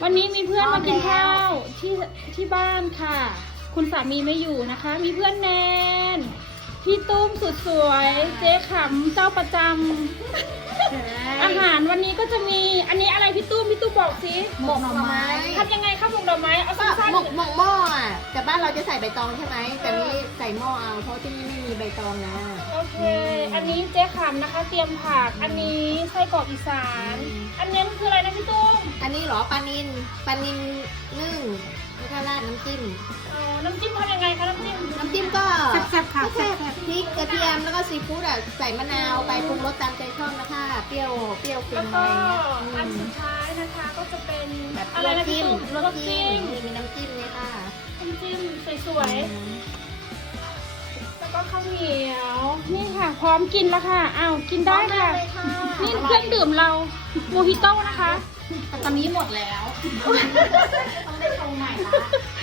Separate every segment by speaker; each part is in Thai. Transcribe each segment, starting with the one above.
Speaker 1: วันนี้มีเพื่อนมากินข้าวที่บ้านค่ะ คุณสามีไม่อยู่นะคะ มีเพื่อนแนนพี่ตุ้มสุดสวยเจ๊ขำเจ้าประจำอาหารวันนี้ก็จะมีอันนี้อะไรพี่ตุ้มบอกสิ
Speaker 2: หมกหน่อไม้
Speaker 1: ทำยังไงครับหมกดอกไม้เอา
Speaker 2: ก็
Speaker 1: สั้น
Speaker 2: หมกหม้ออ่ะแต่บ้านเราจะใส่ใบตองใช่ไหมแต่นี้ใส่หม้อเอาเพราะที่นี่ไม่มีใบตองนะ
Speaker 1: ๆโอเค อันนี้เจ๊ขำนะคะ เตรียมผักอันนี้ไส้กรอกอีสานอันนี้มันคืออะไรนะพี่ตุ้ม
Speaker 2: อันนี้เหรอปลานิลนึ่งแล้วก็ราดน้ำจิ้ม
Speaker 1: น้ำจิ้มทำยังไงคะน้ำจิ้ม
Speaker 2: น้ำจิ้มก็
Speaker 3: แซ่บๆค่ะ
Speaker 2: แค่พริกกระเทียมแล้วก็ซีฟู้ดอ่ะใส่มะนาวไปปรุงรสตามใจชอบนะคะเปรี้ยวเค็
Speaker 1: แล้ว
Speaker 2: มอะ
Speaker 1: ก็
Speaker 2: ไรเงี้ย
Speaker 1: อันสุดท้ายนะคะก็จะเป็น
Speaker 2: แบบ
Speaker 1: อะไรนะพี่ตุ้ม
Speaker 2: ลวกจิ้มมีน้ำจิ้มเนี่ยค่ะ
Speaker 1: น้ำจิ้มสวยๆแล้วก็ข้าวเหนียวนี่ค่ะ พร้อมกินแล้วค่ะอ้าวกินได้ค่ะ นี่เครื่องดื่มเราโมฮิโต้นะคะ
Speaker 3: แต่ตอนนี้หมดแล้ว ต้องได้ชงใหม่ละ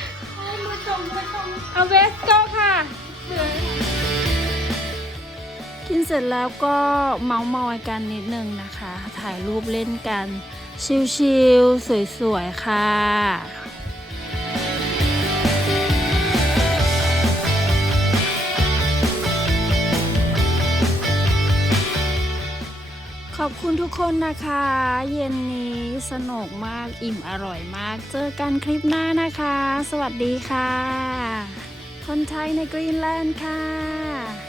Speaker 1: เอาเวสโก้ค่ะ กินเสร็จแล้วก็เมาส์มอยกันนิดนึงนะคะ ถ่ายรูปเล่นกัน ชิลๆสวยๆค่ะ ขอบคุณทุกคนนะคะ เย็นนี้สนุกมากอิ่มอร่อยมาก เจอกันคลิปหน้านะคะ สวัสดีค่ะ คนไทยในกรีนแลนด์ค่ะ